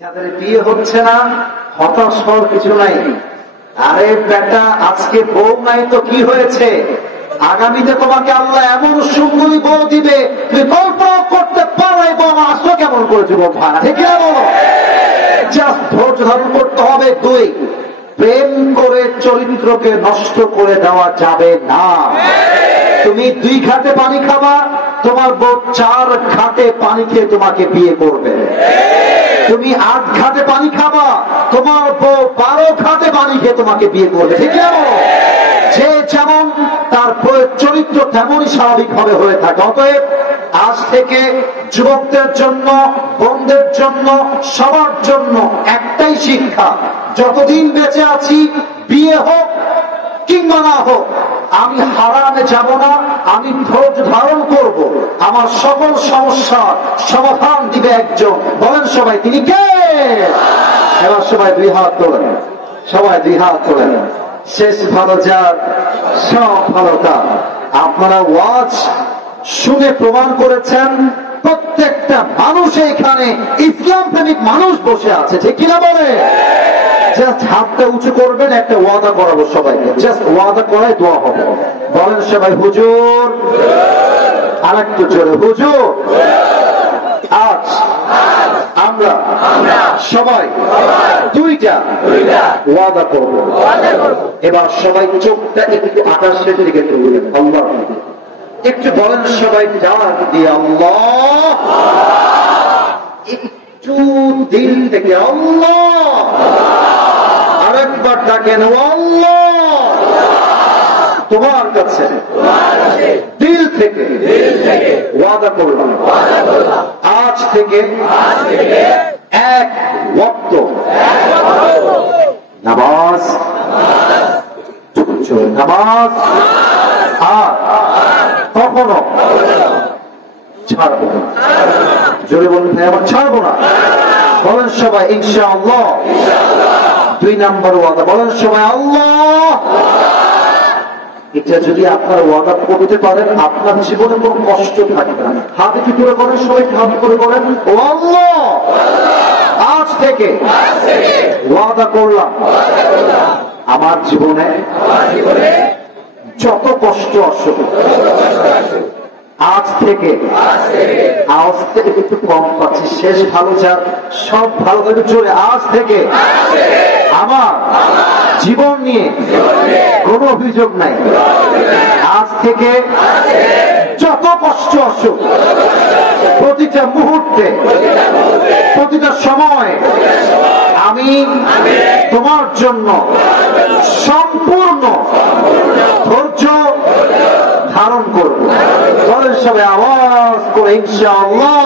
যাদের বিয়ে হচ্ছে না হতাশ হওয়ার কিছু নাই। আরে বেটা, আজকে বউ নাই তো কি হয়েছে, আগামীতে তোমাকে আল্লাহ এমন সুন্দরী বউ দিবে তুমি কল্পনা করতে পারো এই বউ আমার আসলো কেমন করে যুবক ভাই, ঠিক না বলো? জাস্ট ধৈর্য ধারণ করতে হবে। দুই, প্রেম করে চরিত্রকে নষ্ট করে দেওয়া যাবে না। তুমি 2 ঘাটে পানি খাবা, তোমার বউ 4 ঘাটে পানি খেয়ে তোমাকে বিয়ে করবে। তুমি 8 ঘাটে পানি খাবা, তোমার বউ 12 ঘাটে পানি খেয়ে তোমাকে বিয়ে করবে, ঠিক আছে? যে যেমন তার বউয়ের চরিত্র তেমনই স্বাভাবিকভাবে হয়ে থাকে। অতএব আজ থেকে যুবকদের জন্য, বোনদের জন্য, সবার জন্য একটাই শিক্ষা, যতদিন বেঁচে আছি বিয়ে হোক কিংবা না হোক আমি হারামে যাব না, আমি ধৈর্য ধারণ করব। আমার সকল সমস্যার সমাধান দিবে একজন, বলেন সবাই তিনি কে? এবার সবাই 2 হাত তোলেন, সবাই 2 হাত তোলেন। শেষ ভালো যার সব ভালো তার। আপনারা ওয়াজ শুনে প্রমাণ করেছেন প্রত্যেকটা মানুষ এখানে ইসলাম প্রেমিক মানুষ বসে আছে, ঠিক কিনা বলে? জাস্ট হাতটা উঁচু করবেন, একটা ওয়াদা করাবো সবাইকে, জাস্ট ওয়াদা করাই দোয়া হবে। বলেন সবাই হুজুর, আর একটু জোরে হুজুর। আজ আমরা সবাই 2টা ওয়াদা করব। এবার সবাই চোখটা একটু আকাশের দিকে তুলবেন, আল্লাহ একটু বলেন সবাই ডাক দিয়ে আল্লাহ, একটু দিল থেকে আল্লাহ, আরেকবার ডাকেন আল্লাহ। তোমার কাছে দিল থেকে ওয়াদা করলাম আজ থেকে 1 ওয়াক্ত নামাজ, নামাজ আর কখনো ছাড়বো না। জোরে বলুন ভাই, আবার ছাড়বো না। বলেন সবাই ইনশাআল্লাহ। 2 নম্বর ওয়াদা, বলেন সবাই আল্লাহ। এটা যদি আপনার ওয়াদা করতে পারেন আপনার জীবনে কোনো কষ্ট থাকবে না। হাতে কি করে করেন সবাই, হাত করে করেন ও আল্লাহ, আজ থেকে ওয়াদা করলাম আমার জীবনে যত কষ্ট আসুক আজ থেকে একটু কম পাচ্ছি, শেষ ভালো যার সব ভালো করে চলে, আজ থেকে আমার জীবন নিয়ে কোনো অভিযোগ নাই। আজ থেকে যত কষ্ট আসুক প্রতিটা মুহূর্তে, প্রতিটা সময় আমি তোমার জন্য সম্পূর্ণ ধৈর্য ধারণ করব। বলেন সবাই আওয়াজ করে ইনশাআল্লাহ।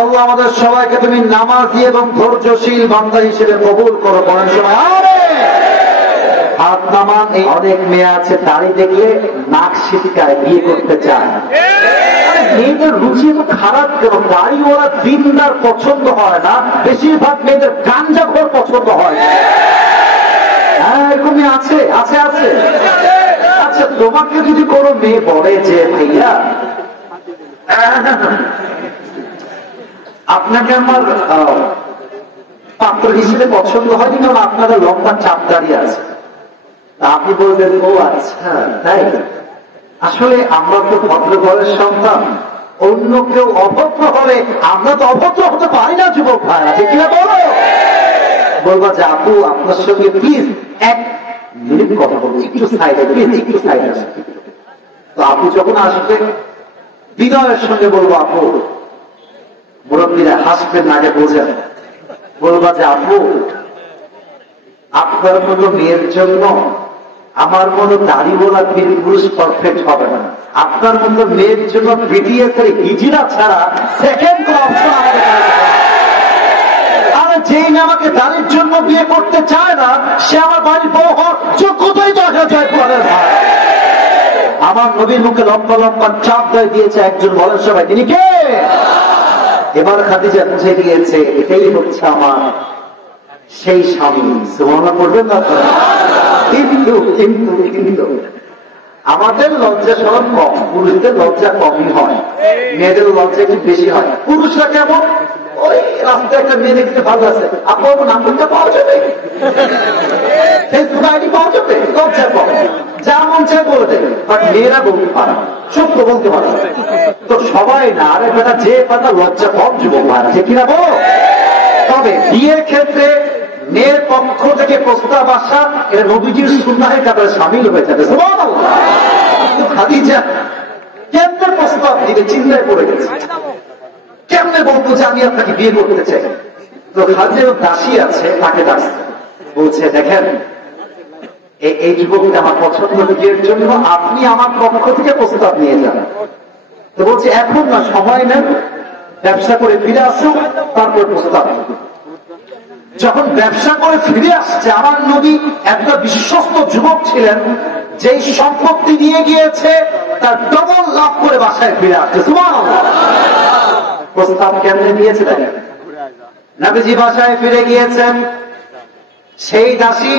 আল্লাহ আমাদের সবাইকে তুমি নামাজি এবং ধৈর্যশীল বান্দা হিসেবে কবুল করো। বলেন সবাই আমিন। হাত নামান। এই অনেক মেয়ে আছে দাড়ি দেখলে নাক ছিটকায়, বিয়ে করতে চায়। মেয়েদের রুচি তো খারাপ কেন? দাড়ি ওরা দিনদার পছন্দ হয় না, বেশিরভাগ মেয়েদের গাঞ্জাখোর পছন্দ হয়। হ্যাঁ এরকমই আছে, আছে আছে। আচ্ছা তোমাকে যদি কোনো মেয়ে বলে যে ভাইয়া আপনাকে আমার পাত্র হিসেবে পছন্দ হয়নি, কারণ আপনাদের লম্বা চাপ দাঁড়িয়ে আছে, আপনি বলবেন ও আচ্ছা তাই, আসলে আমরা তো ভদ্র ঘরের সন্তান, অন্য কেউ অভদ্র হলে আমরা তো অভদ্র হতে পারি না যুবক ভাইরা, ঠিক কিনা বলো? বলবা যে আপু আপনার সঙ্গে প্লিজ 1 মিনিট কথা বলবো, একটু সাইডে প্লিজ, একটু সাইডে আসে। তো আপু যখন আসবে বিনয়ের সঙ্গে বলবো আপু, মুরব্বীরা হাসবেন না, আগে বোঝেন, বলবা যে আপু আপনার মতো মেয়ের জন্য আমার মতো দাড়িওয়ালা পুরুষ পারফেক্ট হবে না, আপনার মতো মেয়ের জন্য বিটিএস এর হিজরা ছাড়া সেকেন্ড কোন অপশন আমাদের। আর যেই না আমাকে দাড়ির জন্য বিয়ে করতে চায় না সে আমার বাড়ির বউ হওয়ার যোগ্যতাই দেখা যায়। আমার নবীর মুখে লম্বা লম্বা চাপ দিয়েছে একজন, বলেন সবাই তিনি কে? এবার খাদিজা বুঝে গিয়েছে এটাই হচ্ছে আমার সেই স্বামী। সুবহানাল্লাহ পড়বেন না? কিন্তু কিন্তু কিন্তু আমাদের লজ্জা শরম কম, পুরুষদের লজ্জা কমই হয়, মেয়েদের লজ্জা একটু বেশি হয়। পুরুষরা কেমন ওই রাস্তায় একটা মেয়ে দেখতে ভালো আছে, আপনার নাম্বারটা পাওয়া যাবে, ফেসবুক আইডি পাওয়া যাবে, লজ্জা পাবে, যা মন চায় বলে দেবে। বাট মেয়েরা বলতে পারে, সত্য বলতে পারে। তো সবাই না, আরে বেটা যে পাতা লজ্জা কম যুবক ভাইরা, ঠিক কিনা বলো? তবে বিয়ের ক্ষেত্রে মেয়ের পক্ষ থেকে প্রস্তাব আসা, এটা নবীজির সুন্নাহের কাতারে শামিল হয়ে যাবে। খাদিজা কেমনে প্রস্তাব দিবে চিন্তায় পড়ে গেছে, কেমনে বলবো যে আমি আপনাকে বিয়ে করতে চাই। তো খাদিজার দাসী আছে, তাকে ডাকছে, বলছে দেখেন এই যুবকটা আমার পছন্দ, বিয়ের জন্য আপনি আমার পক্ষ থেকে প্রস্তাব নিয়ে যান। তো বলছে এখন না, সময় নেন, ব্যবসা করে ফিরে আসুক, তারপর প্রস্তাব। যখন ব্যবসা করে ফিরে আসছে, আমার নবী একটা বিশ্বস্ত যুবক ছিলেন, যেই সম্পত্তি নিয়ে গিয়েছে তার ডবল লাভ করে বাসায় ফিরে আসছে। সুবহানাল্লাহ। প্রস্তাব কেমনে দিয়েছে দেখেন, নবীজি বাসায় ফিরে গিয়েছেন, সেই দাসী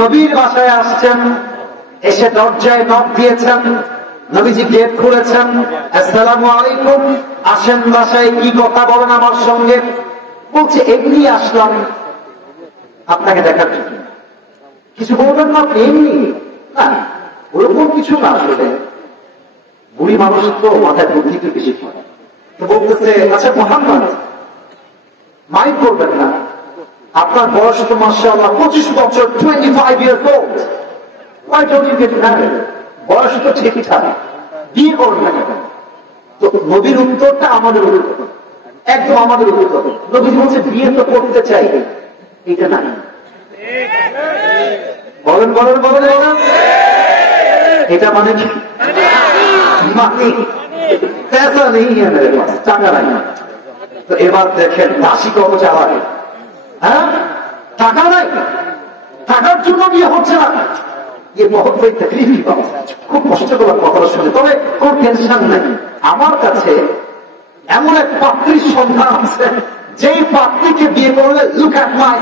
নবীর বাসায় আসছেন, এসে দরজায় নক দিয়েছেন, নবীজি গেট খুলেছেন, আসসালামু আলাইকুম, আসেন বাসায়, কি কথা বলেন আমার সঙ্গে। বলছে এমনি আসলাম আপনাকে দেখার জন্য, কিছু বলবেন না আপনি? এমনি না, ওরকম কিছু না, আসলে বুড়ি মানুষ তো মাথায় বুদ্ধি একটু বেশি পড়ে। তো বলতেছে আচ্ছা মোহাম্মদ, মাইন্ড করবেন না, আপনার বয়স তো মাশাআল্লাহ 25 বছর, 25 years old, why don't you get married? বয়স তো ঠিকঠাক, বিয়ে করবেন না কেন? তো নবীর উত্তরটা আমাদের উত্তর, একদম আমাদের উত্তর। নবী বলছে বিয়ে তো করতে চাই, এটা না। বলেন বলেন বলেন বলেন, এটা মানে কি? মানে পয়সা নেই, টাকা নাই। তো এবার দেখেন দাসী কত চালাবে, হ্যাঁ, টাকা নাই, টাকার জন্য বিয়ে হচ্ছে না। বহুত ভাই তকলিফই পাবে, খুব কষ্ট করে কথা শুনে। তবে কোন টেনশন নাই, আমার কাছে এমন এক পাত্রীর সন্ধান আছে, যেই পাত্রীকে বিয়ে করলে, লুক অ্যাট মাই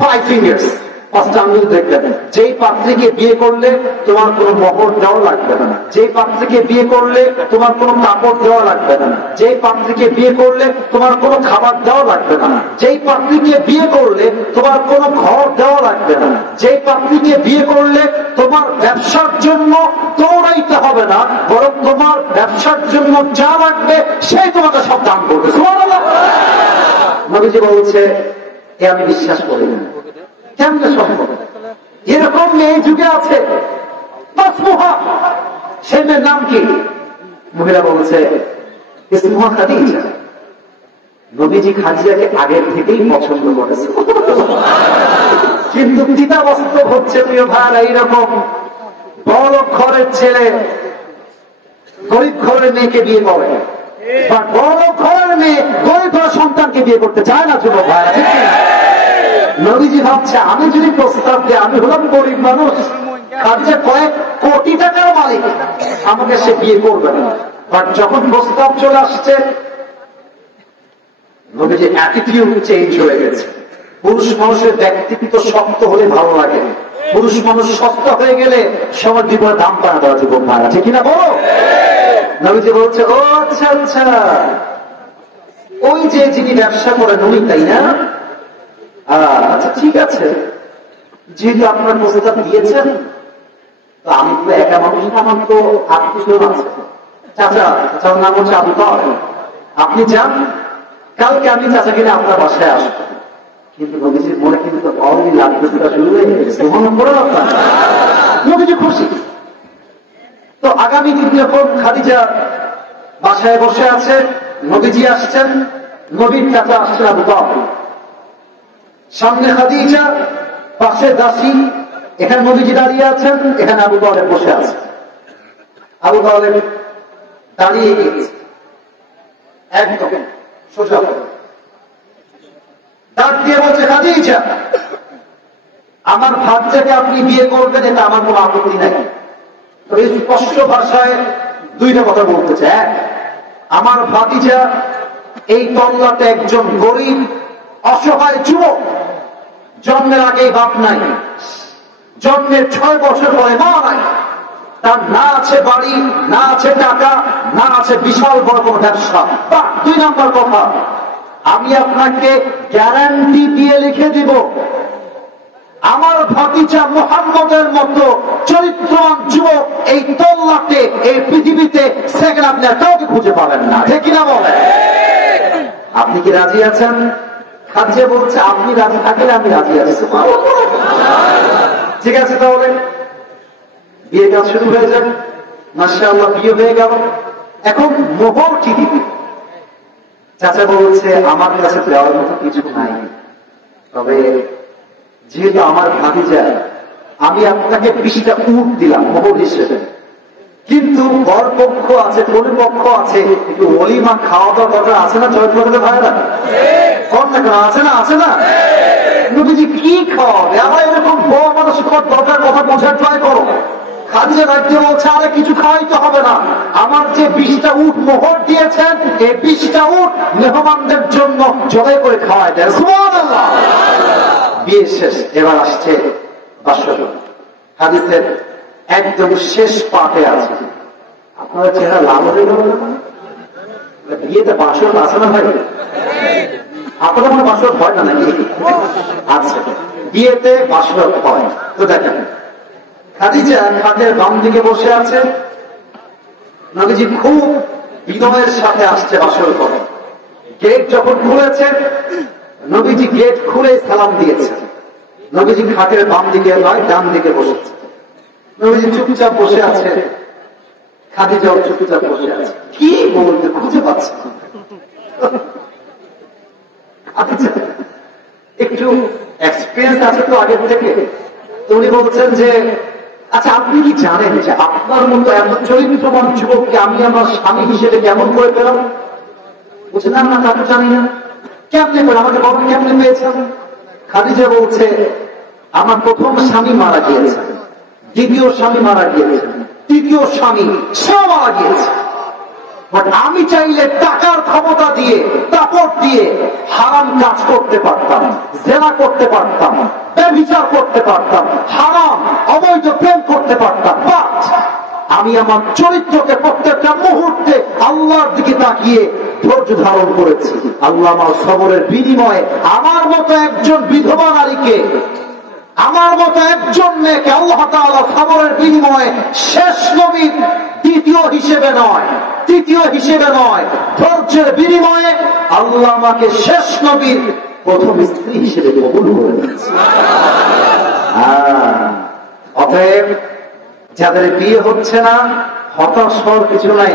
5 fingers, 5টা আঙ্গুল দেখবেন, যেই পাত্রীকে বিয়ে করলে তোমার কোনো মোহর দেওয়া লাগবে না, যেই পাত্রীকে বিয়ে করলে তোমার কোনো কাপড় দেওয়া লাগবে না, যেই পাত্রীকে বিয়ে করলে তোমার কোনো খাবার দেওয়া লাগবে না, যেই পাত্রীকে বিয়ে করলে তোমার কোনো ঘর দেওয়া লাগবে না, যেই পাত্রীকে বিয়ে করলে তোমার ব্যবসার জন্য দৌড়াইতে হবে না, বরং তোমার ব্যবসার জন্য যা লাগবে সেই তোমাকে সব দান করবে। সুবহানাল্লাহ। নবীজি বলছে এ আমি বিশ্বাস করি না, কেমনে সম্ভব? এরকম মেয়ে যুগে আছে, সে মেয়ের নাম কি? মহিলা বলছে ইসমুহা খাদিজা। নবীজি খাদিজাকে আগের থেকেই পছন্দ করেছে, কিন্তু চিতা বাস্তব হচ্ছে প্রিয় ভাইরা, এইরকম বড় ঘরের ছেলে গরিব ঘরের মেয়েকে বিয়ে করে, বা বড় ঘরের মেয়ে গরিব ঘরের সন্তানকে বিয়ে করতে চায় না যুবক ভাইরা, ঠিক না? নবীজি ভাবছে আমি যদি প্রস্তাব দিই, আমি হলাম গরিব মানুষ, খাদিজা কয়েক কোটি টাকার মালিক, আমাকে সে বিয়ে করবে না। বাট যখন প্রস্তাব চলে আসছে, নবীজি অ্যাটিটিউড চেঞ্জ হয়ে গেছে। পুরুষ মানুষের ব্যক্তিত্ব শক্ত হলে ভালো লাগে, পুরুষ মানুষ শক্ত হয়ে গেলে সবার জীবনে দাম পায় না যুবক ভাইরা, ঠিক কিনা বলো? নবীজি বলছে ও আচ্ছা আচ্ছা, ওই যে যিনি ব্যবসা করেন উনি, তাই না? আচ্ছা ঠিক আছে, যেহেতু আপনার প্রস্তাব দিয়েছেন, তো আমি তো একা মানুষ, আমার তো আত্মীয় আছে, চাচা, চাচার নাম হচ্ছে আবু তাহের, আপনি যান, কালকে আমি চাচা কিনে আপনার বাসায় আসবো। কিন্তু নবীজির মনে কিন্তু অলরেডি লাভটা শুরু হয়ে গেছে, নবীজি খুশি। তো আগামী দিন যখন খাদিজা বাসায় বসে আছে, নবীজি আসছেন, নবীর চাচা আসছেন আবু তাহের, সামনে খাদিজা, পাশে দাসী, এখানে নবীজি দাঁড়িয়ে আছেন, এখানে আবু তাহের বসে আছে। আবু তাহের দাঁড়িয়ে গিয়েছে একদম সোজা, ডাক দিয়ে বলছে খাদিজা, আমার ভাতিজাকে আপনি বিয়ে করবেন, এটা আমার কোনো আপত্তি নাই। তো এই স্পষ্ট ভাষায় দুইটা কথা বলতেছে। এক, আমার ভাতিজা এই তল্লাতে একজন গরিব অসহায় যুবক, জন্মের আগেই বাপ নাই, জন্মের 6 বছর পরে মা নাই, তার না আছে বাড়ি, না আছে টাকা, না আছে বিশাল বড় কোনো ব্যবসা। বা 2 নম্বর কথা, আমি আপনাকে গ্যারান্টি দিয়ে লিখে দিব, আমার ভাতিজা মুহাম্মদের মতো চরিত্রবান যুবক এই তল্লাটে এই পৃথিবীতে সেকেন্ড আপনি আর কাউকে খুঁজে পাবেন না। ঠিক কিনা বলেন? আপনি কি রাজি আছেন? খাদিজা বলছে আপনি রাজি থাকলে আমি রাজি আছি। ঠিক আছে, তাহলে বিয়ে কাজ শুরু হয়ে যাবে। মাশাআল্লাহ, বিয়ে হয়ে গেল। এখন মোহর কি দিবে? চাচা বলছে আমার কাছে দেওয়ার মতো কিছু নাই, তবে যেহেতু আমার ভাতিজা, আমি আপনাকে 20টা উট দিলাম মোহর হিসেবে, কিন্তু বর পক্ষ আছে, কনে পক্ষ আছে, একটু ওলিমা খাওয়া দাওয়া কথা আছে না? চয়েস করতে ভাইরা কর না কেন? আছে না? আছে না? নবীজি কি খাওয়াবে? আমার এরকম বড় মানুষ দরকার, কথা বোঝার ট্রাই করো। খাদিজা রাখতে বলছে আরে কিছু খাওয়াইতে হবে না, আমার যে 20টা উট মোহর দিয়েছেন এই 20টা উট মেহমানদের জন্য জবাই করে খাওয়াই দেয়। সুবহানাল্লাহ। বিয়ে শেষ, এবার আসছে বাসর। হাদিসের একদম শেষ পাঠে আছে। আপনারা চেহারা লাল হয়ে গেল, বিয়েতে বাসর আছে না ভাই? আপনাদের মনে বাসর হয় না নাকি? আচ্ছা, বিয়েতে বাসর হয়। তো দেখেন, খাদিজা খাটের বাম দিকে বসে আছে, নবীজি খুব বিনয়ের সাথে আসছে বাসর ঘরে। গেট যখন খুলেছে, নবীজি গেট খুলে সালাম দিয়েছে। নবীজি খাটের বাম দিকে নয়, ডান দিকে বসেছে। নবীজি চুপচাপ বসে আছে, খাদিজাও চুপচাপ বসে আছে। কি বলতে খুঁজে পাচ্ছে না। একটু এক্সপিরিয়েন্স আছে তো আগের থেকে। উনি বলছেন যে আচ্ছা আপনি কি জানেন যে আপনার মতো এত চরিত্রবান যুবককে আমি আমার স্বামী হিসেবে কেমন করে পেলাম? বলছে না না, তা তো জানি না। কেমনে করে? আমাকে বলেন কেমনে পেয়েছেন? খাদিজা বলছে আমার প্রথম স্বামী মারা গিয়েছে, দ্বিতীয় স্বামী মারা গিয়েছে, তৃতীয় স্বামী সেও মারা গিয়েছে। বাট আমি চাইলে টাকার ক্ষমতা দিয়ে, দাপট দিয়ে হারাম কাজ করতে পারতাম, জেনা করতে পারতাম, ব্যভিচার করতে পারতাম, হারাম অবৈধ প্রেম করতে পারতাম। বাট আমি আমার চরিত্রকে প্রত্যেকটা মুহূর্তে আল্লাহর দিকে তাকিয়ে ধৈর্য ধারণ করেছি। আল্লাহ আমার সবরের বিনিময়ে আমার মতো একজন বিধবা নারীকে, আমার মতো একজন মেয়েকে আল্লাহ তাআলা সবরের বিনিময়ে শেষ নবীর দ্বিতীয় হিসেবে নয়, তৃতীয় হিসেবে নয়, ধৈর্যের বিনিময়ে আল্লাহ আমাকে শেষ নবীর প্রথম স্ত্রী হিসেবে কবুল করে নিয়েছে। অতএব যাদের বিয়ে হচ্ছে না, হতাশ হওয়ার কিছু নাই।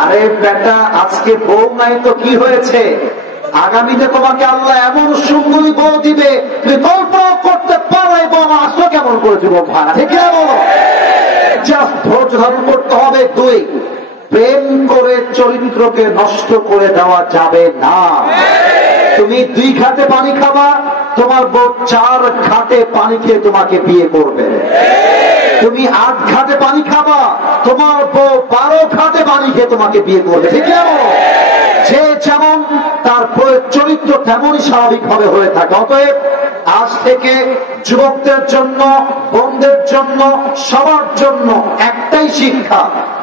আরে বেটা, আজকে বউ নাই তো কি হয়েছে? আগামীতে তোমাকে আল্লাহ এমন সুন্দরী বউ দিবে তুমি কল্পনা করতে পারো। এই বউ আসলো কেমন করে যুবক ভাই? ঠিক আছে, বলো। জাস্ট ধৈর্য ধারণ করতে হবে। 2, প্রেম করে চরিত্রকে নষ্ট করে দেওয়া যাবে না। তুমি 2 ঘাটে পানি খাবা, তোমার বউ 4 ঘাটে পানি খেয়ে তোমাকে বিয়ে করবে। তুমি 8 ঘাটে পানি খাবা, তোমার বউ 12 ঘাটে পানি খেয়ে তোমাকে বিয়ে করবে। ঠিক আছে, যে যেমন তার চরিত্র তেমনই স্বাভাবিক ভাবে হয়ে থাকে। অতএব আজ থেকে যুবকদের জন্য, বোনদের জন্য, সবার জন্য একটাই শিক্ষা,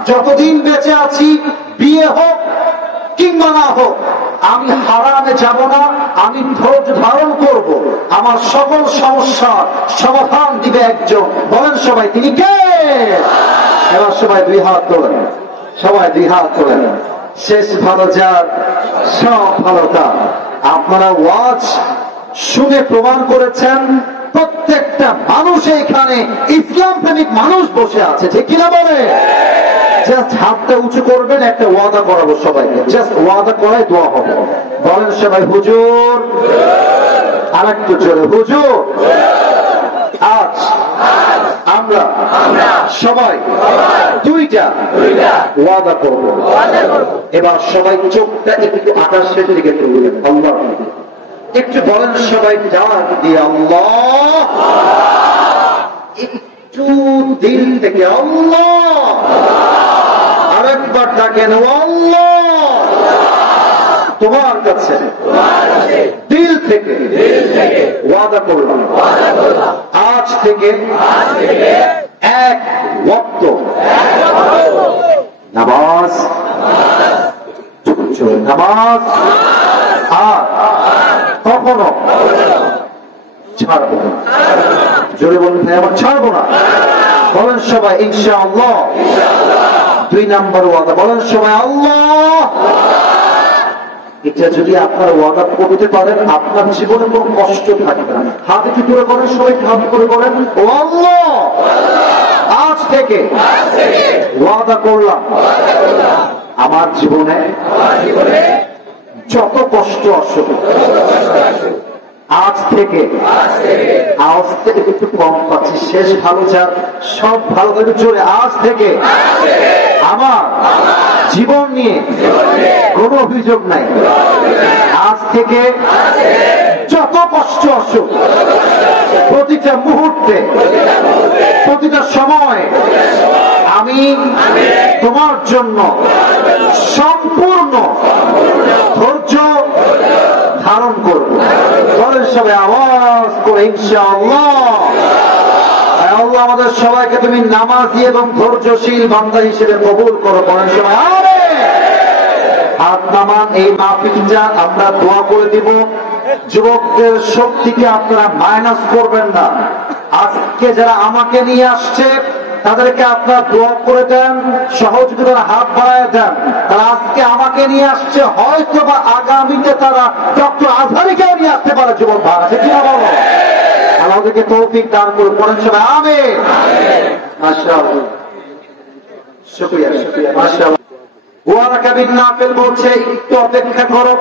যতদিন বেঁচে আছি, বিয়ে হোক কিংবা না হোক, আমি হারামে যাব না, আমি ধৈর্য ধারণ করব। আমার সকল সমস্যার সমাধান দিবে একজন। বলেন সবাই তিনি কে? এবার সবাই 2 হাত তোলেন, সবাই 2 হাত তোলেন। শেষ ভালো যার, সব ভালো তার। আপনারা ওয়াজ শুনে প্রমাণ করেছেন প্রত্যেকটা মানুষ এখানে ইসলাম প্রেমিক মানুষ বসে আছে। ঠিক কিনা বলে? জাস্ট হাতটা উঁচু করবেন, একটা ওয়াদা করাবো সবাইকে। জাস্ট ওয়াদা করাই দোয়া হবে। বলেন সবাই হুজুর। আর একটু জোরে হুজুর। আজ আমরা সবাই 2টা ওয়াদা করব। এবার সবাই চোখটা একটু আকাশের দিকে তুলবেন, আল্লাহ একটু বলেন সবাই ডাক দিয়ে আল্লাহ, একটু দিল থেকে আল্লাহ, আরেকবার ডাকেন আল্লাহ। তোমার কাছে দিল থেকে ওয়াদা করলাম, আজ থেকে 1 ওয়াক্ত নামাজ, নামাজ ছাড়বো না। জোরে বলুন ভাই, আমার ছাড়বো না। বলেন সবাই ইনশাআল্লাহ। 2 নম্বর ওয়াদা, বলেন সবাই আল্লাহ। এটা যদি আপনার ওয়াদা করতে পারেন, আপনার জীবনে কোনো কষ্ট থাকবে না। হাত একটু করে করেন, সবাই হাত করে করেন, ও আল্লাহ আজ থেকে ওয়াদা করলাম আমার জীবনে যত কষ্ট আসুক আজ থেকে একটু কম পাচ্ছি, শেষ ভালো যার সব ভালো করে চলে, আজ থেকে আমার জীবন নিয়ে কোনো অভিযোগ নাই। আজ থেকে যত কষ্ট আসুক প্রতিটা মুহূর্তে প্রতিটা সময় আমি তোমার জন্য সম্পূর্ণ ধৈর্য ধারণ করব। বলেন সবাই আওয়াজ করে ইনশাআল্লাহ। আল্লাহ আমাদের সবাইকে তুমি নামাজি এবং ধৈর্যশীল বান্দা হিসেবে কবুল করো। বলেন সবাই আমিন। হাত নামান। এই মাহফিলটা আমরা দোয়া করে দিব। যুবকদের শক্তিকে আপনারা মাইনাস করবেন না। আজকে যারা আমাকে নিয়ে আসছে তাদেরকে আপনারা দোয়া করে দেন, সহযোগিতার হাত বাড়ায় দেন। তারা আজকে আমাকে নিয়ে আসছে, হয়তো বা আগামীতে তারা ডক্টর আজহারিকেও নিয়ে আসতে পারে। যুবক ভাড়া সে কিনা বলো, আমাদেরকে তৌফিক দান করে। পড়েন সবাই আমিন। মাশাআল্লাহ, শুকরিয়া শুকরিয়া, মাশাআল্লাহ। ওয়ারাকা বিন নাফিল বলছে একটু অপেক্ষা করো,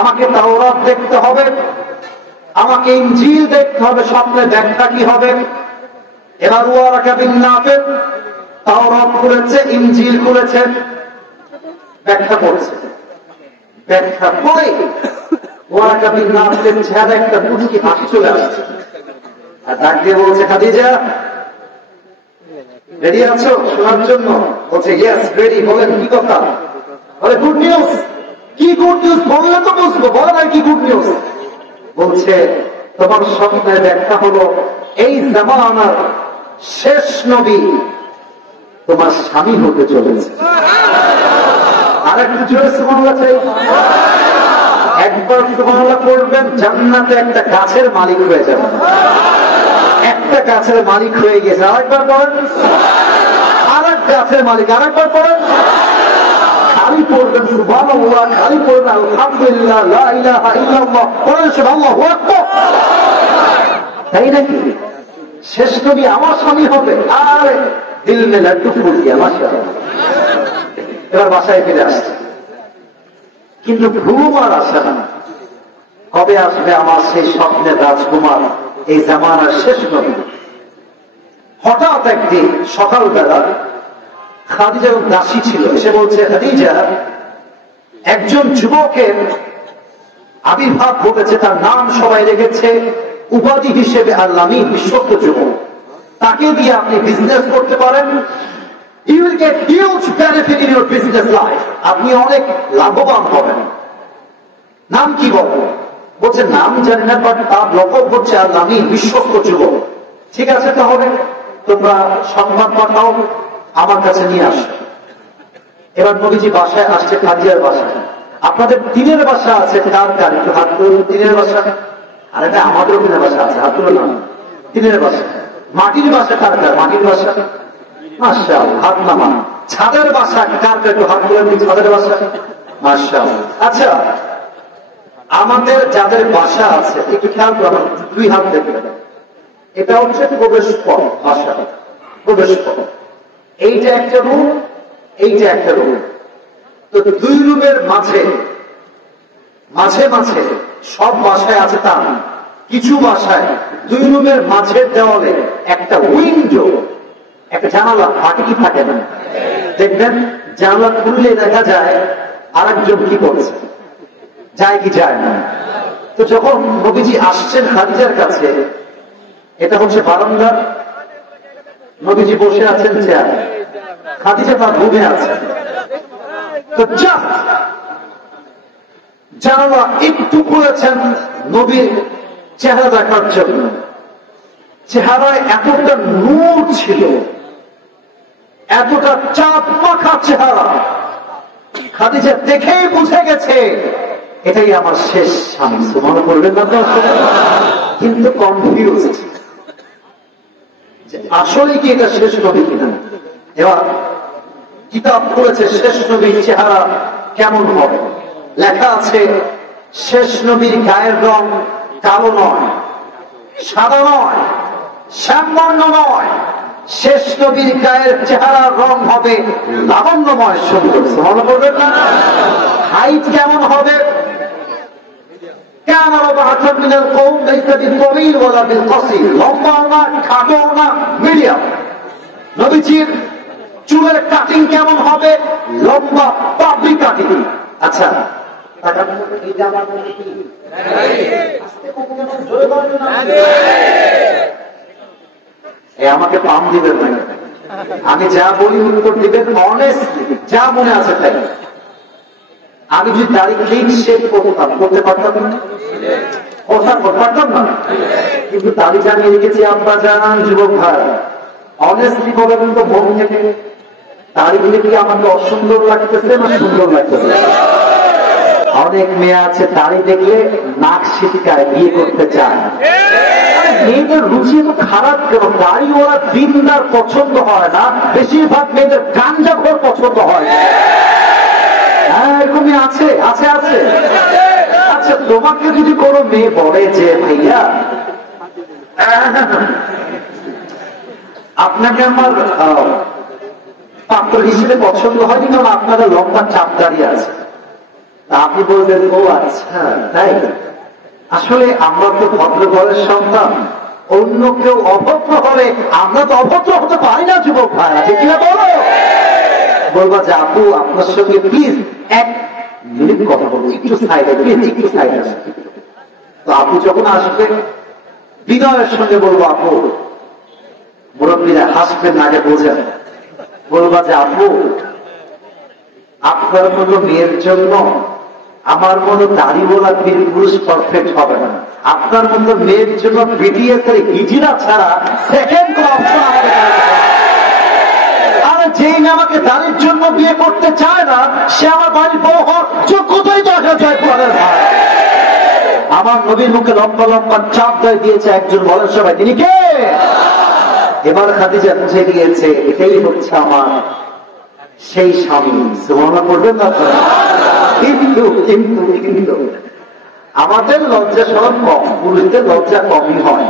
আমাকে তাওরাত দেখতে হবে, আমাকে ইনজিল দেখতে হবে, স্বপ্নে ব্যাখ্যা কি হবে। এবার ওয়ারাকা বিন নাফিল তাওরাত করেছে, ইনজিল করেছে, ব্যাখ্যা করছে। ব্যাখ্যা করে ওয়ারাকা বিন নাফিলের চেহারা একটা মুচকি হাসি চলে আসছে, আর ডাক দিয়ে বলছে, খাদিজা রেডি আছো শোনার জন্য? বলছে ইয়েস রেডি। বলেন কি কথা? বলে গুড নিউজ। কি গুড নিউজ? বললে তো বুঝবো, বলেন আর কি গুড নিউজ? বলছে তোমার স্বপ্নের ব্যাখ্যা হলো এই জামানার শেষ নবী তোমার স্বামী হতে চলেছে। আর একটু জোরে সুবহানাল্লাহ চাই। একবার সুবহানাল্লাহ করবেন, জান্নাতে একটা গাছের মালিক হয়ে যাবে। একটা গাছের মালিক হয়ে গেছে। আরেকবার পড়েন, আরেক গাছের মালিক। আরেকবার পড়েন, খালি পড়বেন সুবহানাল্লাহ, খালি পড়বেন আলহামদুলিল্লাহ, লা ইলাহা ইল্লাল্লাহ, পড়েন আল্লাহু আকবার। তাই নাকি? শেষ নবী আমার স্বামী হবে। আর দিল মে লাড্ডু ফুল দিয়া, মাশাআল্লাহ। এবার বাসায় ফিরে আসছে, কিন্তু ঘুম আর আসে না। কবে আসবে আমার সেই স্বপ্নের রাজকুমার, এই জামানার শেষ নবী? হঠাৎ একদিন সকালবেলা খাদিজা দাসী ছিল, সে বলছে, খাদিজা একজন যুবকের আবির্ভাব ঘটেছে, তার নাম সবাই রেখেছে উপাধি হিসেবে আল্লামী, বিশ্বস্ত যুবক। তাকে দিয়ে আপনি বিজনেস করতে পারেন। You will get huge benefit in your business life. আপনি অনেক লাভবান হবেন। নাম কি বলবো? বলছে নাম জানি না, বাট তার লকব হচ্ছে আল্লামী, বিশ্বস্ত যুবক। ঠিক আছে, তাহলে তোমরা সংবাদ পাঠাও, আমার কাছে নিয়ে আসো। এবার নবীজি বাসায় আসছে, খাদিজার বাসায়। আপনাদের দিনের বাসা আছে, কার কার একটু হাত তুলুন। দিনের বাসা? আরে না, আমাদেরও দিনের বাসা আছে, হাত তুলুন না। দিনের বাসা। মাটির বাসা কার কার? মাটির বাসা, মাশাআল্লাহ, হাত নামান। ছাদের বাসা কার কার? একটু হাত তুলেন। ছাদের বাসা, মাশাআল্লাহ। আচ্ছা, আমাদের যাদের বাসা আছে একটু খেয়াল করুন, দুই হাত দেখবেন। এটা হচ্ছে প্রবেশ পথ, বাসা প্রবেশ পথ। এইটা একটা রুম, এইটা একটা রুম। তো দুই রুমের মাঝে মাঝে মাঝে সব বাসায় আছে তা না। কিছু বাসায় দুই রুমের মাঝের দেওয়ালে একটা উইন্ডো, একটা জানালা ফাটে কি ফাটে না? দেখবেন জানালা খুললে দেখা যায় আরেকজন কি করছে, যায় কি যায় না। তো যখন নবীজি আসছেন খাদিজার কাছে, এটা হচ্ছে বারান্দা, নবীজি বসে আছেন চেয়ারে, খাদিজা তার ঘুমে আছে। তো জানালা একটু খুলেছেন নবীর চেহারা দেখার জন্য। চেহারায় এতটা নূর ছিল, এতটা চাঁদ মাখা চেহারা, খাদিজা দেখেই বুঝে গেছে এটাই আমার শেষ স্বামী, সুবহান করবেন না তো? কিন্তু কনফিউজ, আসলে কি এটা শেষ নবী কিনা। এবার কিতাব পড়েছে শেষ নবীর চেহারা কেমন হবে, লেখা আছে শেষ নবীর গায়ের রং কালো নয়, সাদা নয়, শ্যামবর্ণ নয়, শেষ নবীর গায়ের চেহারার রং হবে লাবণ্যময়, সুন্দর। সুবহান করবেন না? হাইট কেমন হবে, লম্বাও না খাটোও না, মিডিয়াম। নবীজির চুলের কাটিং কেমন হবে, লম্বা পাবলি কাটিং। আচ্ছা, আমাকে পাম দিবেন না, আমি যা বলি উত্তর দিবেন অনেস্টলি, যা মনে আছে তাই। আমি যদি দাড়ি ক্লিন শেভ করতাম, করতে পারতাম না, পারতাম না, কিন্তু দাড়ি জানিয়ে রেখেছি। আব্বা জানান, যুবক ভাই অনেস্টলি বলে কিন্তু মন থেকে দাড়ি দিলে কি আমাকে অসুন্দর লাগতেছে না সুন্দর লাগতেছে? অনেক মেয়ে আছে দাড়ি দেখলে নাক ছিটকায়, বিয়ে করতে চায়। মেয়েদের রুচি তো খারাপ কেন? দাড়ি ওরা দিনদার পছন্দ হয় না, বেশিরভাগ মেয়েদের গাঞ্জাখোর পছন্দ হয়। হ্যাঁ, এরকমই আছে, আছে আছে। আচ্ছা, তোমাকে যদি কোনো মেয়ে বলে যে ভাইয়া আপনাকে আমার পাত্র হিসেবে পছন্দ হয়নি, কারণ আপনারা লম্বা চাপ দাঁড়িয়ে আছে, আপনি বলবেন ও আচ্ছা তাই, আসলে আমরা তো ভদ্র ঘরের সন্তান, অন্য কেউ অভদ্র হলে আমরা তো অভদ্র হতে পারি না। যুবক ভাইরা ঠিক কিনা বলো? বলবা যে আপু আপনার সঙ্গে প্লিজ এক মিনিট কথা বলবো, একটু সাইডে প্লিজ, একটু সাইডে আসবে। তো আপু যখন আসবে বিনয়ের সঙ্গে বলবো আপু, মুরব্বীরা হাসবেন, আগে বোঝেন, বলবা যে আপু আপনার মতো মেয়ের জন্য আমার মতো দাড়িওয়ালা পুরুষ পারফেক্ট হবে না, আপনার মতো মেয়ের জন্য বিটিএস এর হিজিরা ছাড়া সেকেন্ড কোন অপশন আমাদের। আর যেই মেয়ে আমাকে দাড়ির জন্য বিয়ে করতে চায় না, সে আমার বাড়ির বউ হওয়ার যোগ্যতাই দেখা যায়। আমার নবীর মুখে লম্বা লম্বা চাপ দিয়েছে একজন, বলেন সবাই তিনি কে? এবার খাদিজা বুঝে গিয়েছে এটাই হচ্ছে আমার সেই স্বামী। সুবহানাল্লাহ করবেন না? কিন্তু কিন্তু কিন্তু আমাদের লজ্জা সরম কম, পুরুষদের লজ্জা কমই হয়,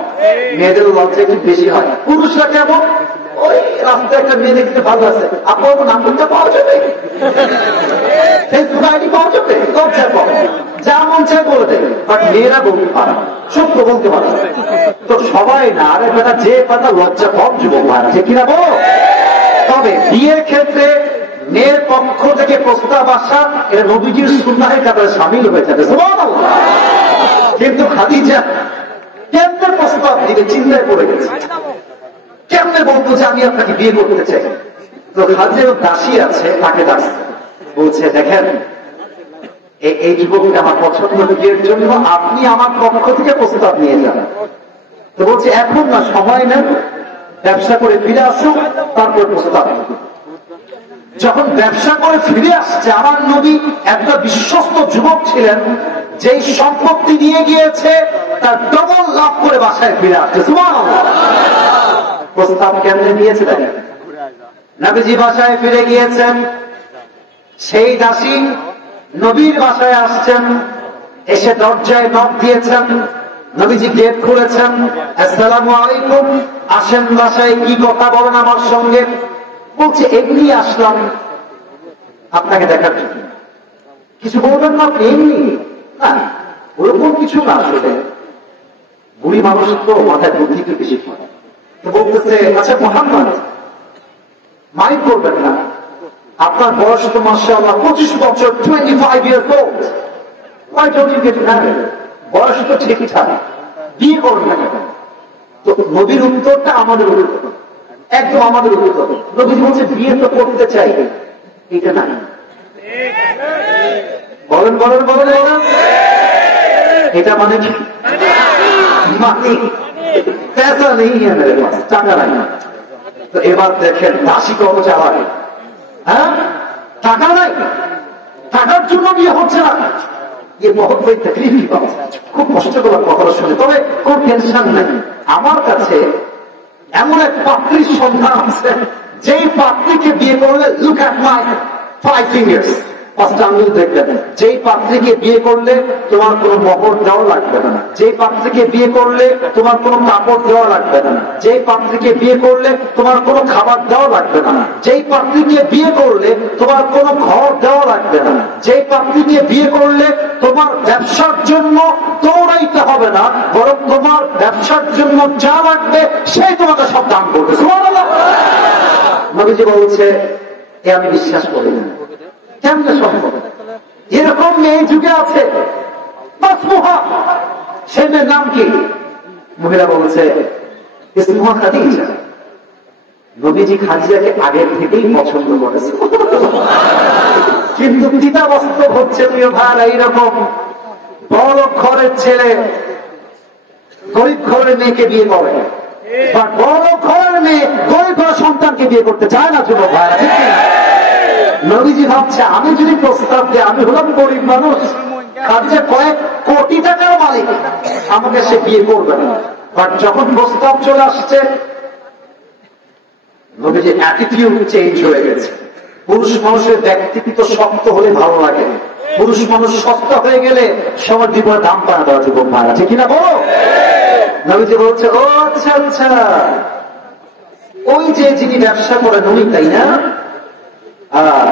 মেয়েদের লজ্জা একটু বেশি হয়। পুরুষরা কেমন, ওই রাস্তায় একটা মেয়ে দেখতে ভালো আছে, আপনার নাম্বারটা পাওয়া যাবে, ফেসবুক আইডি পাওয়া যাবে, লজ্জা কম, যা মন চায় বলে দেবে। বাট মেয়েরা বলতে পারে, সত্য বলতে পারে তো সবাই না। আরে বেটা, যে কথা লজ্জা কম যুবক ভাই, ঠিক কিনা বলো? তবে বিয়ের ক্ষেত্রে মেয়ের পক্ষ থেকে প্রস্তাব আসা, এটা নবীজির সুন্নাহের কাতারে শামিল হয়ে যাবে। কিন্তু খাদিজা কেমনে প্রস্তাব দিবে চিন্তায় পড়ে গেছে, কেমনে বলতো যে আমি আপনাকে বিয়ে করতে চাই। তো খাদিজার দাসী আছে, তাকে ডাকছে, বলছে দেখেন এই যুবককে আমার পছন্দ, বিয়ের জন্য আপনি আমার পক্ষ থেকে প্রস্তাব নিয়ে যান। তো বলছে এখন না, সময় নেন, ব্যবসা করে ফিরে আসুক, তারপর প্রস্তাব। যখন ব্যবসা করে ফিরে আসছে, আমার নবী একটা বিশ্বস্ত যুবক ছিলেন, যেই সম্পত্তি নিয়ে গিয়েছে তার ডবল লাভ করে বাসায় ফিরে আসছে। সুবহানাল্লাহ। প্রস্তাব কেমনে দিয়েছে দেখেন, নবীজি বাসায় ফিরে গিয়েছেন, সেই দাসী নবীর বাসায় আসছেন, এসে দরজায় নক দিয়েছেন, নবীজি গেট খুলেছেন, আসসালামু আলাইকুম, আসেন বাসায়, কি কথা বলেন আমার সঙ্গে। বলছে এমনি আসলাম আপনাকে দেখার জন্য, কিছু বলবেন না আপনি? এমনি না, ওরকম কিছু না, আসলে বুড়ি মানুষ তো মাথায় বুদ্ধি একটু বেশি হয়। তো বলতেছে আচ্ছা মোহাম্মদ, মাইন্ড করবেন না, আপনার বয়স তো মাশাআল্লাহ 25 বছর, 25 years old, why don't you get married? বয়স তো ঠিকঠাক, বিয়ে করবেন না কেন? তো নবীর উত্তরটা আমাদের উত্তর, একদম আমাদের উত্তর। নবী বলছে বিয়ে তো করতে চাই, এটা না। বলেন বলেন বলেন বলেন, এটা মানে কি? মানে পয়সা নেই মেরে পাস, টাকা নাই। তো এবার দেখেন দাসী কত চালায়, হ্যাঁ টাকা নাই, টাকার জন্য বিয়ে হচ্ছে না। ये बहुत बड़ी तकलीफ की बात है, খুব কষ্টকর কথা শুনে। তবে কোন টেনশন নাই, আমার কাছে এমন এক পাত্রীর সন্ধান আছে যেই পাত্রীকে বিয়ে করলে, লুক অ্যাট মাই 5 fingers, 5টা আঙ্গুল দেখবেন, যেই পাত্রীকে বিয়ে করলে তোমার কোনো মহর দেওয়া লাগবে না, যেই পাত্রীকে বিয়ে করলে তোমার কোনো কাপড় দেওয়া লাগবে না, যেই পাত্রীকে বিয়ে করলে তোমার কোনো খাবার দেওয়া লাগবে না, যেই পাত্রীকে বিয়ে করলে তোমার কোনো ঘর দেওয়া লাগবে না, যেই পাত্রীকে বিয়ে করলে তোমার ব্যবসার জন্য দৌড়াইতে হবে না, বরং তোমার ব্যবসার জন্য যা লাগবে সেই তোমাকে সব দান করবে। সুবহানাল্লাহ। নবীজি বলছে এ আমি বিশ্বাস করি না। কেমনে সম্ভব? এরকম মেয়ে যুগে আছে। সে মেয়ের নাম কি? মহিলা বলছে ইসমুহা খাদিজা। নবীজি খাদিজাকে আগের থেকেই পছন্দ করেছে, কিন্তু পিতা বাস্তব হচ্ছে প্রিয় ভাই এইরকম বড় ঘরের ছেলে গরিব ঘরের মেয়েকে বিয়ে করে, বা বড় ঘরের মেয়ে গরিব ঘরের সন্তানকে বিয়ে করতে চায় না যুবক ভাইরা, ঠিক না? নবীজি ভাবছে আমি যদি প্রস্তাব দিই, আমি হলাম গরিব মানুষ, খাদিজা কয়েক কোটি টাকার মালিক, আমাকে সে বিয়ে করবে না। বাট যখন প্রস্তাব চলে আসছে, নবীজির অ্যাটিটিউড চেঞ্জ হয়ে গেছে। পুরুষ মানুষের ব্যক্তিত্ব শক্ত হলে ভালো লাগে, পুরুষ মানুষ সস্তা হয়ে গেলে সবার জীবনে দাম পায় দেওয়া যুবক ভাইরা, ঠিক কিনা বলো? নবীজি বলছে ও আচ্ছা আচ্ছা, ওই যে যিনি ব্যবসা করেন উনি, তাই না?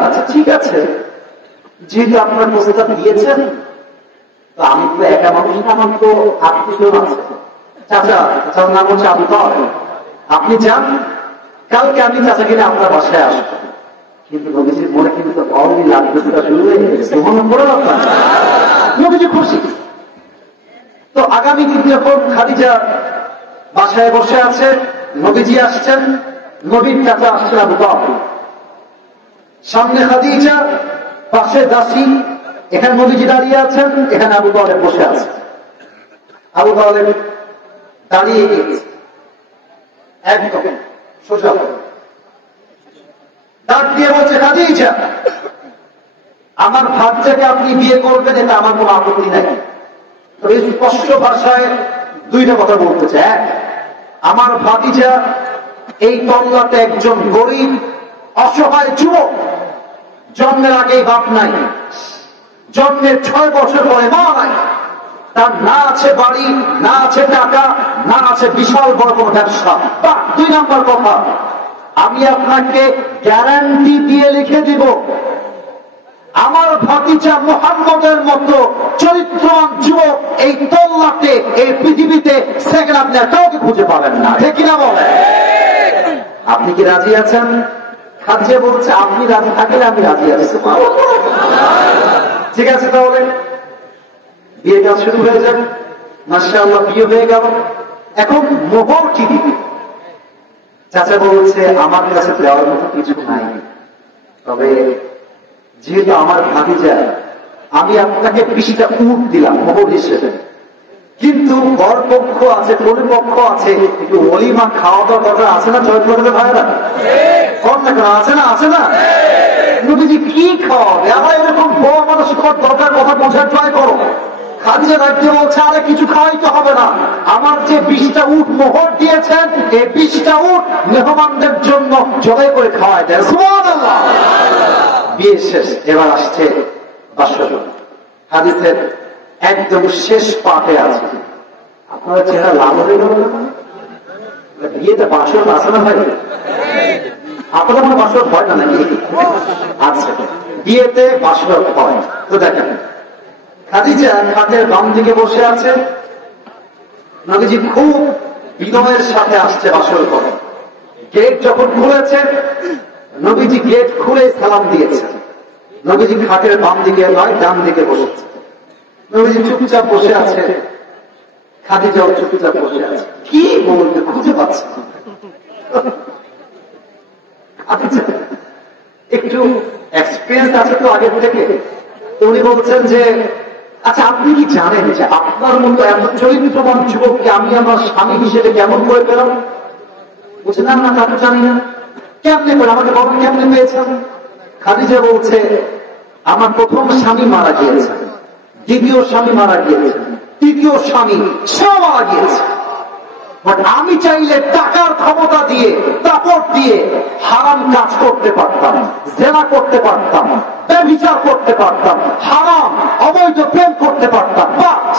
আচ্ছা ঠিক আছে, যেহেতু আপনার প্রস্তাব দিয়েছেন, তো আমি তো একা মানুষ, আমার তো আত্মীয় আছে, চাচা, চাচার নাম হচ্ছে আবু তাহের, আপনি যান, কালকে আমি চাচা কিনে আপনার বাসায় আসবো। কিন্তু নবীজির মনে কিন্তু অলরেডি লাগতেটা শুরু হয়ে গেছে। নবীজি খুশি। তো আগামী দিন যখন খাদিজা বাসায় বসে আছে, নবীজি আসছেন, নবীর চাচা আসছেন আবু তাহের, সামনে খাদিজা, পাশে দাসী, এখানে নবীজি দাঁড়িয়ে আছেন, এখানে আবু তাহের বসে আছে। আবু তাহের দাঁড়িয়ে গিয়েছে একদম সোজা, ডাক দিয়ে বলছে খাদিজা, আমার ভাতিজাকে আপনি বিয়ে করবেন, এটা আমার কোনো আপত্তি নাই। তো এই স্পষ্ট ভাষায় দুইটা কথা বলতেছে। এক, আমার ভাতিজা এই তল্লাতে একজন গরিব অসহায় যুবক, জন্মের আগেই বাপ নাই, জন্মের 6 বছর পরে মা নাই, তার না আছে বাড়ি, না আছে টাকা, না আছে বিশাল বড় কোনো ব্যবসা। বা 2 নম্বর কথা, আমি আপনাকে গ্যারান্টি দিয়ে লিখে দিব, আমার ভাতিজা মুহাম্মদের মতো চরিত্রবান যুবক এই তল্লাটে, এই পৃথিবীতে সেকেন্ড আপনি আর কাউকে খুঁজে পাবেন না, ঠিক কিনা বলেন? আপনি কি রাজি আছেন? খাদিজা বলছে আপনি রাজি থাকলে আমি রাজি আছি। ঠিক আছে, তাহলে বিয়ে কাজ শুরু হয়ে যাবে। মাশাআল্লাহ, বিয়ে হয়ে গেল। এখন মোহর কি দিবে? চাচা বলছে আমার কাছে দেওয়ার মতো কিছু নাই, তবে যেহেতু আমার ভাতিজা, আমি আপনাকে 20টা উট দিলাম মোহর হিসেবে, কিন্তু বর পক্ষ আছে, কোন পক্ষ আছে, একটু ওলিমা খাওয়া দাওয়া দরকার আছে না? চয়েস করতে ভাইরা কর না কেন, আছে না? আছে না? নবীজি কি খাওয়াবে? আমার এরকম বড় মানুষ দরকার, কথা বোঝার ট্রাই করো। খাদিজা রাজ্যে বলছে আরে কিছু খাওয়াইতে হবে না, আমার যে 20টা উট মোহর দিয়েছেন, এই 20টা উট মেহমানদের জন্য জবাই করে খাওয়াই দেয়। সুবহানাল্লাহ। বিয়ে শেষ, এবার আসছে বাসর। হাদিসের একদম শেষ পাঠে আছে। আপনারা চেহারা লাভ হয়ে গেল, বিয়েতে বাসর আছে না ভাই? আপনাদের কোনো বাসর হয় না নাকি? আচ্ছা, বিয়েতে বাসর হয়। তো দেখেন, খাদিজা খাটের বাম দিকে বসে আছে, নবীজি খুব বিনয়ের সাথে আসছে বাসর ঘরে। গেট যখন খুলেছে, নবীজি গেট খুলে সালাম দিয়েছে। নবীজি খাটের বাম দিকে নয়, ডান দিকে বসেছে। নবীজি চুপচাপ বসে আছে, খাদিজাও চুপচাপ বসে আছে। কি বলবে খুঁজে পাচ্ছে না। একটু এক্সপিরিয়েন্স আছে তো আগের থেকে। উনি বলছেন যে আচ্ছা আপনি কি জানেন যে আপনার মতো এত চরিত্রবান যুবককে আমি আমার স্বামী হিসেবে কেমন করে পেলাম? বলছে না না, তা তো জানি না। কেমনে করে, আমাকে বলেন কেমনে পেয়েছেন? খাদিজা বলছে আমার প্রথম স্বামী মারা গিয়েছে, দ্বিতীয় স্বামী মারা গিয়েছে, তৃতীয় স্বামী সেও মারা গিয়েছে। বাট আমি চাইলে টাকার ক্ষমতা দিয়ে, দাপট দিয়ে হারাম কাজ করতে পারতাম, জেনা করতে পারতাম, ব্যভিচার করতে পারতাম, হারাম অবৈধ প্রেম করতে পারতাম। বাট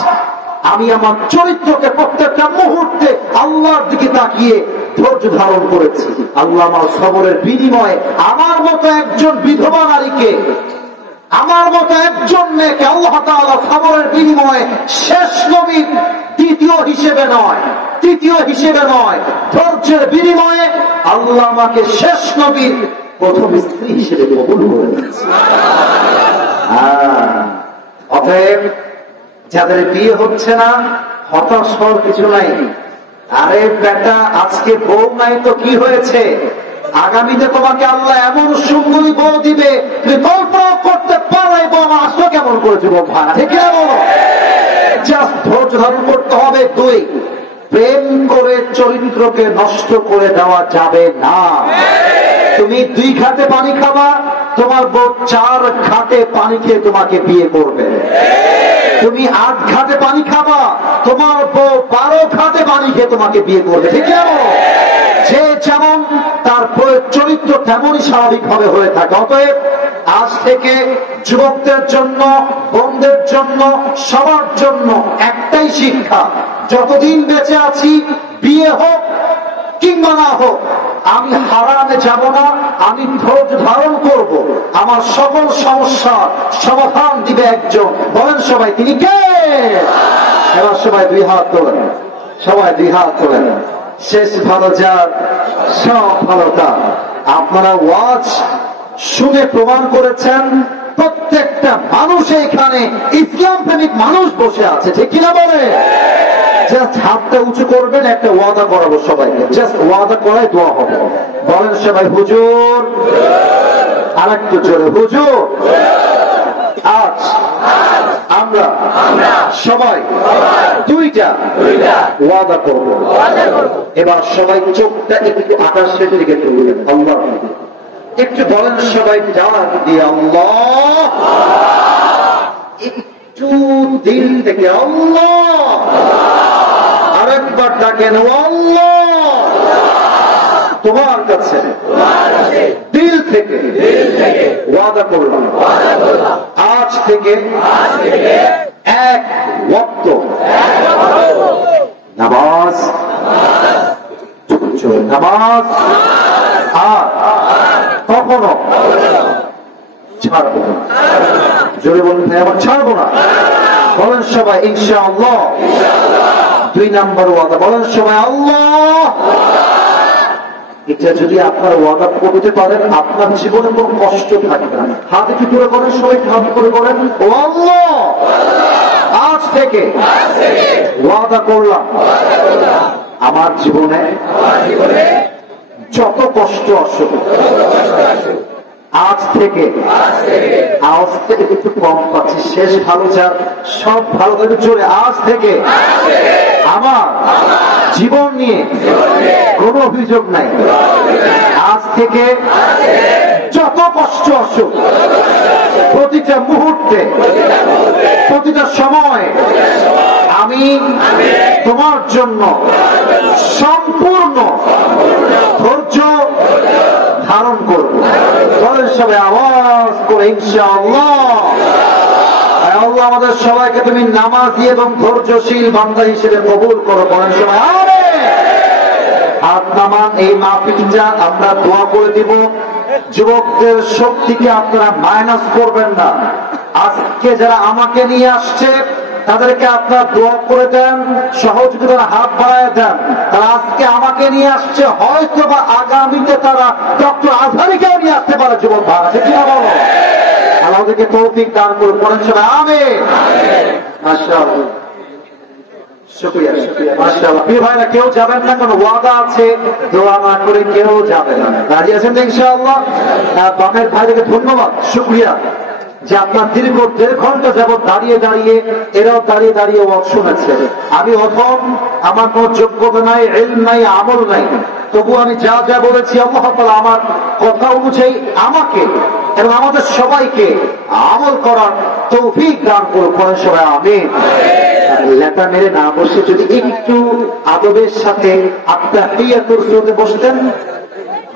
আমি আমার চরিত্রকে প্রত্যেকটা মুহূর্তে আল্লাহর দিকে তাকিয়ে ধৈর্য ধারণ করেছি। আল্লাহ আমার সবরের বিনিময়ে আমার মতো একজন বিধবা নারীকে, আমার মতো একজন মেয়েকে আল্লাহ তাআলা সবরের বিনিময়ে শেষ নবীর দ্বিতীয় হিসেবে নয়, তৃতীয় হিসেবে নয়, ধৈর্যের বিনিময়ে আল্লাহ আমাকে শেষ নবীর প্রথম স্ত্রী হিসেবে কবুল করে নিয়েছে। অতএব যাদের বিয়ে হচ্ছে না, হতাশ হওয়ার কিছু নাই। আরে বেটা, আজকে বউ নাই তো কি হয়েছে, আগামীতে তোমাকে আল্লাহ এমন সুন্দরী বউ দিবে তুমি কল্পনা করতে পারো। বউ আসো কেমন করেছে বউ ভাড়া, ঠিক না বলো? জাস্ট ধৈর্য ধারণ করতে হবে। দুই, প্রেম করে চরিত্রকে নষ্ট করে দেওয়া যাবে না। তুমি 2 ঘাটে পানি খাবা, তোমার বউ 4 ঘাটে পানি খেয়ে তোমাকে বিয়ে করবে। তুমি 8 ঘাটে পানি খাবা, তোমার বউ 12 ঘাটে পানি খেয়ে তোমাকে বিয়ে করবে, ঠিক আছে? যে যেমন তার চরিত্র তেমনই স্বাভাবিকভাবে হয়ে থাকে। অতএব আজ থেকে যুবকদের জন্য, বোনদের জন্য, সবার জন্য একটাই শিক্ষা, যতদিন বেঁচে আছি, বিয়ে হোক কিংবা না হোক, আমি হারামে যাব না, আমি ধৈর্য ধারণ করব। আমার সকল সমস্যার সমাধান দিবে একজন। বলেন সবাই, তিনি কে? এবার সবাই 2 হাত তোলেন, সবাই 2 হাত তোলেন। শেষ ভালো যার, সব ভালো তার। আপনারা ওয়াজ শুনে প্রমাণ করেছেন প্রত্যেকটা মানুষ এখানে ইসলাম প্রেমিক মানুষ বসে আছে, ঠিক কিনা বলে? জাস্ট হাতটা উঁচু করবেন, একটা ওয়াদা করাবো সবাইকে, জাস্ট ওয়াদা করাই দোয়া হবে। বলেন সবাই হুজুর, আর একটু জোরে হুজুর। আজ আমরা সবাই 2টা ওয়াদা করব। এবার সবাই চোখটা একটু আকাশের দিকে তুলবেন, আল্লাহ একটু বলেন সবাই ডাক দিয়ে আল্লাহ, একটু দিল থেকে আল্লাহ, আরেকবার ডাকেন আল্লাহ। তোমার কাছে দিল থেকে ওয়াদা করলাম, আজ থেকে 1 ওয়াক্ত নামাজ, নামাজ আর কখনো ছাড়বো না। জোরে বলুন ভাই, আবার ছাড়বো না। বলেন সবাই ইনশাআল্লাহ। 2 নাম্বার ওয়াদা, বলেন সবাই আল্লাহ। এটা যদি আপনার ওয়াদা করতে পারেন, আপনার জীবনে কোনো কষ্ট থাকবে না। হাত একটু করে করেন, সবাই হাত করে করেন, ও আল্লাহ আজ থেকে ওয়াদা করলাম আমার জীবনে যত কষ্ট আসুক, আজ থেকে একটু কম পাচ্ছি, শেষ ভালো যার, সব ভালো থাকে চলে। আজ থেকে আমার জীবন নিয়ে কোনো অভিযোগ নাই। আজ থেকে যত কষ্ট আসুক, প্রতিটা মুহূর্তে, প্রতিটা সময় আমি তোমার জন্য সম্পূর্ণ ধৈর্য ধারণ করব। বলেন সবাই আওয়াজ করে ইনশাআল্লাহ। আল্লাহ আমাদের সবাইকে তুমি নামাজি এবং ধৈর্যশীল বান্দা হিসেবে কবুল করো। বলেন সবাই আমিন। হাত নামান। এই মাহফিলটা আমরা দোয়া করে দিব। যুবকদের শক্তিকে আপনারা মাইনাস করবেন না। আজকে যারা আমাকে নিয়ে আসছে তাদেরকে আপনারা দোয়া করে দেন, সহযোগিতার হাত বাড়ায় দেন। তারা আজকে আমাকে নিয়ে আসছে, হয়তো বা আগামীতে তারা ডক্টর আজহারিকেও নিয়ে আসতে পারে। যুবক ভাড়া ঠিক না বলো? আমাদেরকে তৌফিক দান করে পড়েন সবাই আমিন। মাশাআল্লাহ, শুকরিয়া শুকরিয়া, মাশাআল্লাহ। প্রিয় ভাইরা, কেউ যাবেন না, কারণ ওয়াদা আছে, দোয়া না করে কেউ যাবে না। রাজি আছেন তো ইনশাআল্লাহ? বামের ভাইদেরকে ধন্যবাদ, শুকরিয়া যে আপনার দীর্ঘ 1.5 ঘন্টা যাবৎ দাঁড়িয়ে দাঁড়িয়ে, এরাও দাঁড়িয়ে দাঁড়িয়ে ওয়াজ শুনেছে। আমি অথম, আমার কোন যোগ্যতা নাই, ইলম নাই, আমল নাই, তবু আমি যা যা বলেছি আল্লাহ তাআলা আমার কথা অনুযায়ী আমাকে এবং আমাদের সবাইকে আমল করার তৌফিক দান করুন। সবাই আমিন। লেটা মেরে না বসে যদি একটু আদবের সাথে আত্তাহিয়াতুর সুরতে বসতেন,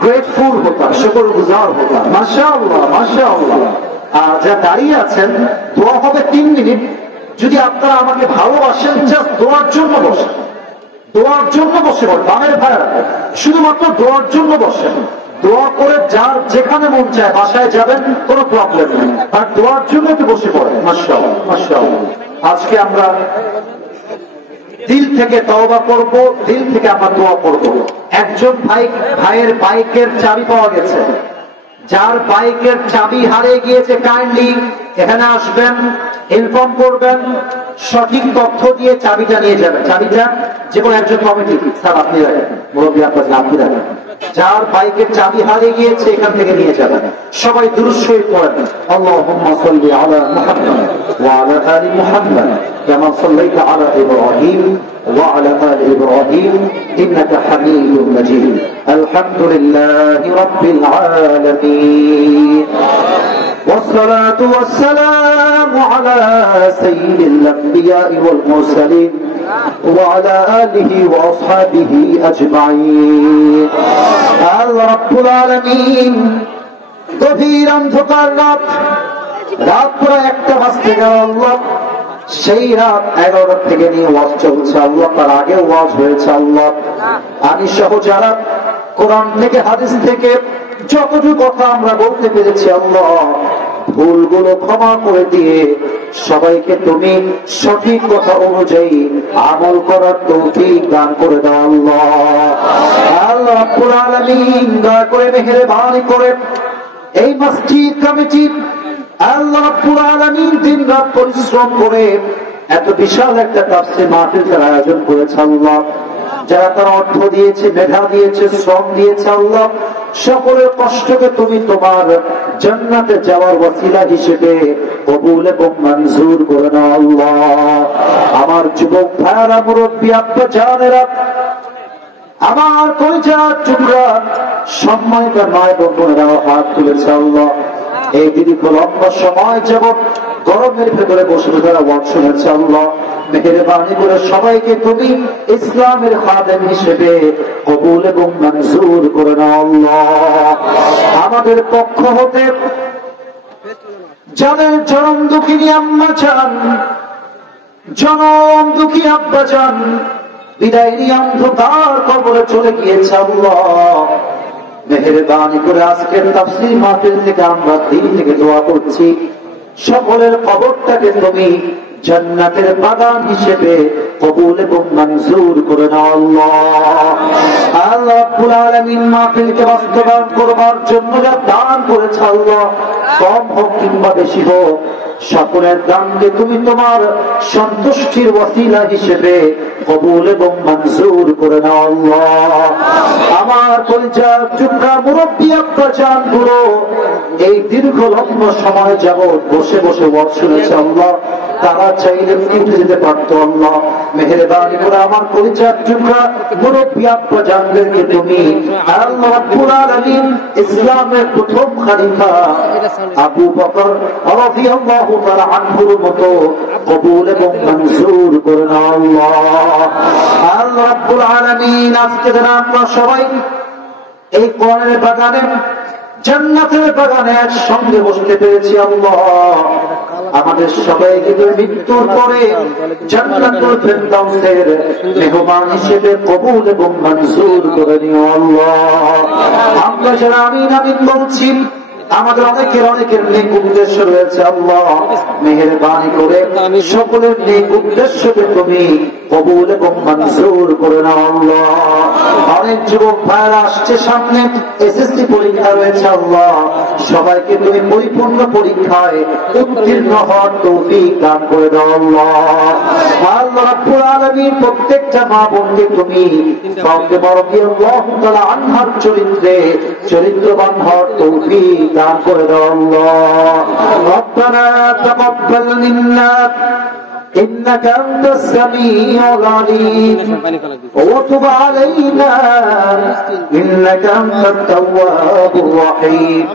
গ্রেটফুল হতাম, শুকরগুজার হতাম। মাশাআল্লাহ মাশাআল্লাহ। আর যা দাঁড়িয়ে আছেন, দোয়া হবে 3 মিনিট। যদি আপনারা আমাকে ভালোবাসেন, জাস্ট দোয়ার জন্য বসেন, দোয়ার জন্য বসে পড়েন। বামের ভাইরা শুধুমাত্র দোয়ার জন্য বসেন, দোয়া করে যার যেখানে মন চায় বাসায় যাবেন, কোনো প্রবলেম নেই, আর দোয়ার জন্য একটু বসে পড়েন। মাশাআল্লাহ মাশাআল্লাহ। আজকে আমরা দিল থেকে তওবা করব, দিল থেকে আমরা দোয়া করব। একজন ভাইয়ের বাইকের চাবি পাওয়া গেছে। যার বাইকের চাবি হারিয়ে গিয়েছে, কাইন্ডলি এখানে আসবেন, ইনফর্ম করবেন, সঠিক তথ্য দিয়ে চাবিটা নিয়ে যাবেন। চাবিটা যে কোনো একজন কমিটি স্যার আপনি রাখেন, মুরব্বী আপনার আপনি রাখেন। যার বাইকের চাবি হারিয়ে গিয়েছে এখান থেকে নিয়ে যাবেন। সবাই দুরূদ শরীফ পড়েন। আল্লাহুম্মা সাল্লি আলা মুহাম্মাদ ওয়া আলা আলি মুহাম্মাদ কামা সাল্লাইতা আলা ইব্রাহিম ওয়া আলা আলি ইব্রাহিম ইন্নাকা হামিদুম মাজিদ। আলহামদুলিল্লাহি রাব্বিল আলামিন। والصلاة والسلام على سيد الأنبياء والمرسلين وعلى آله وأصحابه أجمعين. رب العالمين গভীর অন্ধকার রাত, রাত পুরো 1টা বাজতে গেল। আল্লাহ সেই রাত 11টা থেকে নিয়ে ওয়াজ চলছে। আল্লাহ তার আগে ওয়াজ হয়েছে। আল্লাহ আমি সহ যারা কোরআন থেকে হাদিস থেকে যতটুকু কথা আমরা বলতে পেরেছি, আল্লাহ ভুলগুলো ক্ষমা করে দিয়ে সবাইকে তুমি সঠিক কথা অনুযায়ী আমল করার তৌফিক দান করে দাও। আল্লাহ আল্লাহ রাব্বুল আলামিন দয়া করে মেহেরবানি করে এই মসজিদ কমিটি আল্লাহ রাব্বুল আলামিন দিন রাত পরিশ্রম করে এত বিশাল একটা তাফসীর মাহফিলের আয়োজন করেছে। আল্লাহ যারা তার অর্থ দিয়েছে, মেধা দিয়েছে, শ্রম দিয়েছে, আল্লাহ সকলের কষ্টকে তুমি তোমার জান্নাতে যাওয়ার ওসিলা হিসেবে কবুল এবং মঞ্জুর করে নাও। আল্লাহ আমার যুবক ভাইরা, মুরব্বী আব্বা জানেরা, আমার পরিচয় টুকরা সম্মানিত নয় বোনেরা হাত তুলেছে। আল্লাহ এই দীর্ঘ লম্বা সময় যাবৎ গরমের ভেতরে বসে তারা ওয়াজ শুনেছে। আল্লাহ মেহেরবানি করে সবাইকে তুমি ইসলামের খাদেম হিসেবে কবুল এবং মঞ্জুর করে নাও। আল্লাহ আমাদের পক্ষ হতে যাদের চরম দুঃখিনী আম্মা চান, জনম দুঃখী আব্বা চান, বিদায় নিয়ে অন্ধকার কবরে চলে গিয়েছে। আল্লাহ মেহেরবানি করে আজকের তাফসীর মাহফিল থেকে আমরা দিল থেকে দোয়া করছি, সকলের কবরটাকে তুমি জান্নাতের বাগান হিসেবে কবুল এবং মঞ্জুর করে নাও। আল্লাহ আল্লাহ রাব্বুল আলামিন মাহফিলকে বাস্তবায়ন করবার জন্য যা দান করেছে, আল্লাহ কম হোক কিংবা বেশি হোক, সকলের দানকে তুমি তোমার সন্তুষ্টির ওসিলা হিসেবে কবুল এবং মঞ্জুর করে নাও। আল্লাহ আমার পরিচয় টুকরা মুরব্বী আব্বা জান গুলো এই দীর্ঘ লম্বা সময় যাবৎ বসে বসে ওয়াজ শুনেছে। আল্লাহ তারা চাইলে উঠে যেতে পারতো। আল্লাহ মেহেরবানি করে আমার পরিচয় টুকরা মুরব্বী আব্বা জানদেরকে তুমি আল্লাহ রাব্বুল আলামিন ইসলামের প্রথম খলিফা আবু বকর রাদিয়াল্লাহু তাআলা আনহুর মতো কবুল এবং মঞ্জুর করে নাও। আল্লাহ আল্লাহ রাব্বুল আলামিন আজকে যারা আমরা সবাই এই কোরআনের বাগানে, জান্নাতের বাগানে একসঙ্গে বসতে পেরেছি, আল্লাহ আমাদের সবাইকে মৃত্যুর পরে জান্নাতুল ফেরদাউসের মেহমান হিসেবে কবুল এবং মঞ্জুর করে নিও। আল্লাহ আমরা যারা আমিন আমিন বলছি, আমাদের অনেকের নেক উদ্দেশ্য রয়েছে। আল্লাহ মেহেরবানি করে সকলের নেক উদ্দেশ্যকে তুমি কবুল এবং মঞ্জুর করে নাও। আল্লাহ অনেক যুবক ভাইরা আসছে, সামনে এসএসসি পরীক্ষা রয়েছে। আল্লাহ সবাইকে তুমি পরিপূর্ণ পরীক্ষায় উত্তীর্ণ হওয়ার তৌফিক দান করে দাও। আল্লাহ আল্লাহ রাব্বুল আলামিন প্রত্যেকটা মা বোনকে তুমি ফাতেমা রাদিয়াল্লাহু তাআলা আনহার চরিত্রে চরিত্রবান হওয়ার তৌফিক দান করে দাও। আল্লাহ রব্বানা তাকাব্বাল মিন্না إنك أنت السميع العليم وتب علينا إنك أنت التواب الرحيم